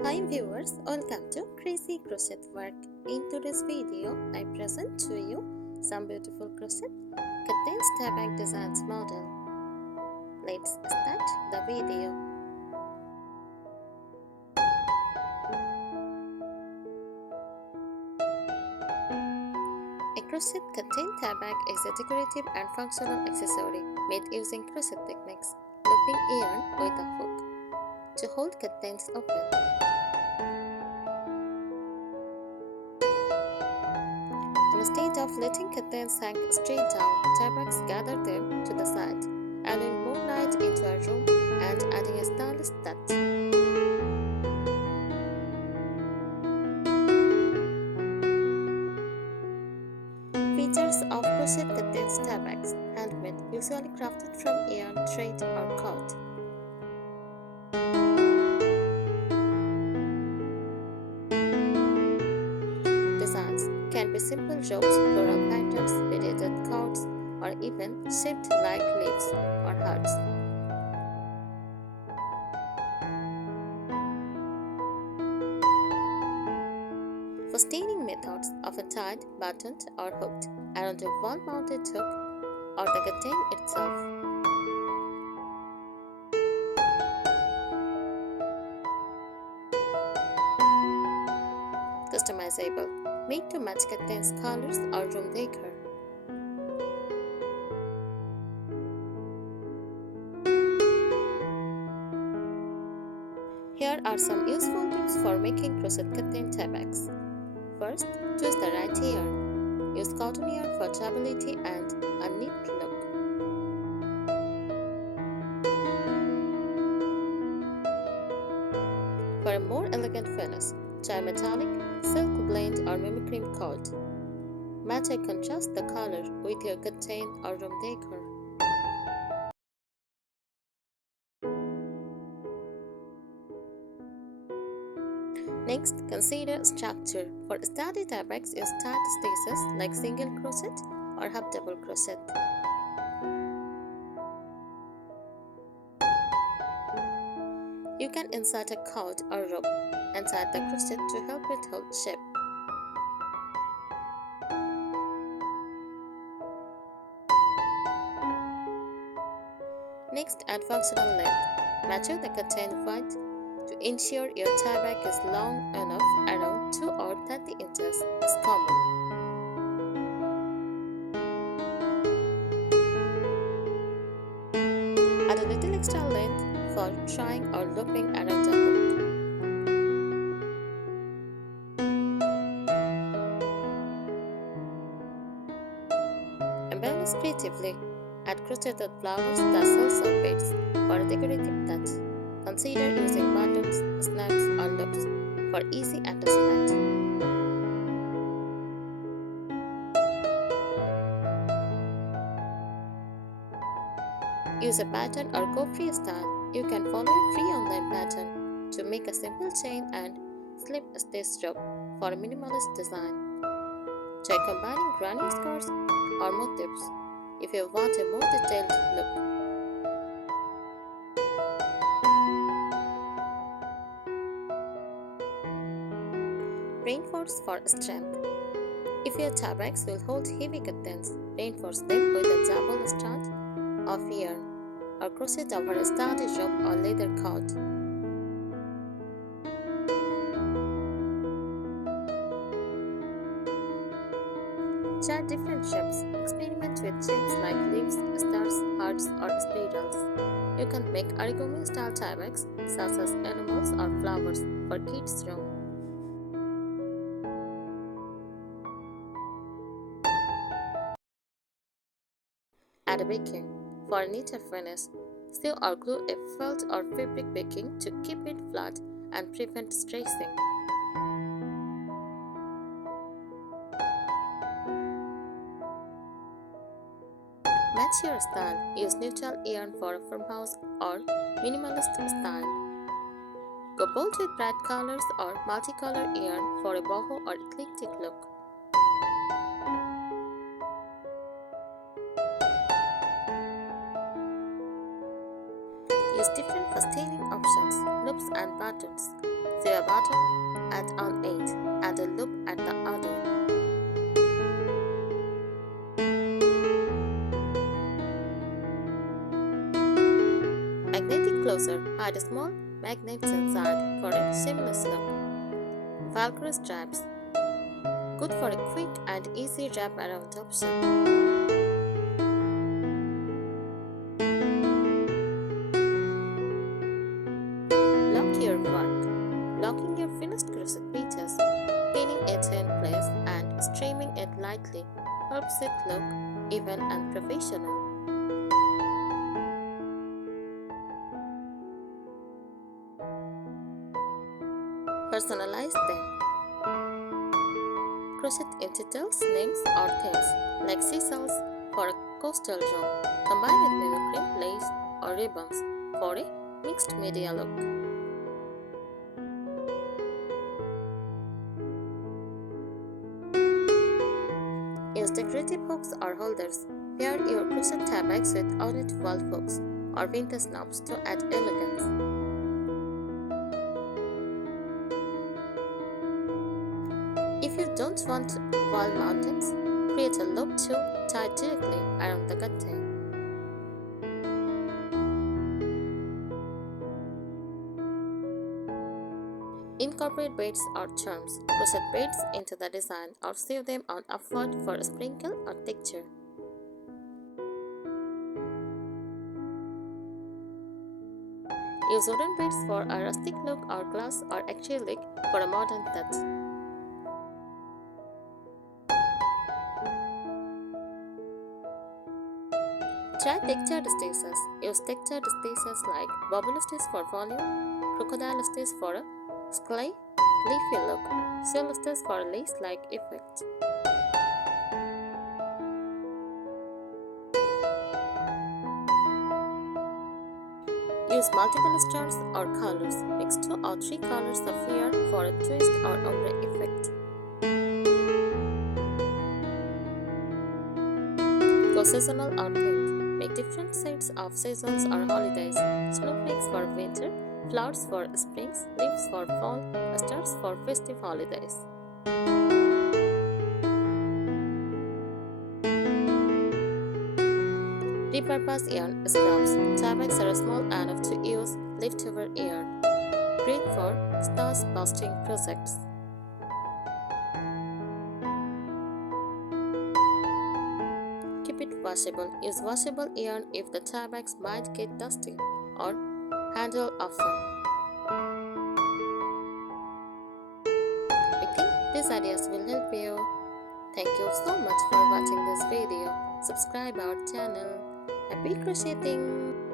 Hi viewers, welcome to Crazy Crochet Work. In today's video, I present to you some beautiful crochet curtains tieback designs model. Let's start the video. A crochet curtain tieback is a decorative and functional accessory made using crochet techniques, looping yarn with a hook to hold curtains open. Instead of letting curtains hang straight down, tiebacks gather them to the side, allowing more light into a room and adding a stylish touch. Features of crochet curtains tiebacks: handmade, usually crafted from yarn, thread, or cord. Designs can be simple ropes, floral patterns, beaded cords, or even shaped like leaves or hearts. Fastening methods, often tied, buttoned, or hooked around a wall-mounted hook or the curtain itself. Customizable, made to match curtains colors or room decor. Here are some useful tips for making crochet curtain tiebacks. First, choose the right yarn. Use cotton yarn for durability and a neat look. For a more elegant finish, try metallic, silk blend or mimicry cord. Match or contrast the color with your curtain or room decor. Next, consider structure. For sturdy tiebacks, use tight stitches like single crochet or half double crochet. You can insert a cord or rope inside the crochet to help it hold shape. Next, add functional length. Measure the curtain width to ensure your tieback is long enough. Around 2 or 30 inches is common. Add a little extra length for tying or looping around the hook. Embellish creatively. Add crocheted flowers, tassels, or beads for a decorative touch. Consider using buttons, snaps, or loops for easy attachment. Use a pattern or go freestyle. You can follow a free online pattern to make a simple chain and slip stitch rope for a minimalist design. Try combining granny scars or motifs if you want a more detailed look. Reinforce for strength. If your tiebacks will hold heavy curtains, reinforce them with a double strand of yarn or crochet over a sturdy rope or leather cord. Try different shapes. Experiment with shapes like leaves, stars, hearts, or spirals. You can make origami style tiebacks such as animals or flowers for kids' room. Add baking. For a neater finish, sew or glue a felt or fabric backing to keep it flat and prevent stretching. Match your style. Use neutral yarn for a farmhouse or minimalist style. Go bold with bright colors or multicolor yarn for a boho or eclectic look. Use different fastening options, loops and buttons Sew a button at an end and a loop at the other. Magnetic closer. Hide small magnets inside for a seamless look. Velcro straps. Good for a quick and easy wrap around option. Lock your work. Locking your finished crochet pieces, pinning it in place and streaming it lightly helps it look even and professional. Personalize them. Crochet in details, names or themes like seashells for a coastal room. Combine with mimicry, lace or ribbons for a mixed media look. Use decorative hooks or holders. Pair your crochet tiebacks with ornate wall hooks or vintage knobs to add elegance. If you don't want wall mountains, create a loop to tie directly around the curtain. Incorporate beads or charms. Crochet beads into the design or sew them on upward for a sprinkle or texture. Use wooden beads for a rustic look or glass or acrylic for a modern touch. Try textured stitches. Use textured stitches like bubble stitch for volume, crocodile stitch for a sky leafy look, seal stitch for a lace-like effect. Use multiple stars or colors. Mix 2 or 3 colors of yarn for a twist or ombre effect. Go seasonal or themed. Make different sets of seasons or holidays. Snowflakes for winter, flowers for springs, leaves for fall, stars for festive holidays. Repurpose yarn scraps. Tiebacks are small enough to use leftover yarn. Great for starch busting projects. Keep it washable. Use washable yarn if the tiebacks might get dusty or handle often. I think these ideas will help you. Thank you so much for watching this video. Subscribe our channel. Happy crocheting!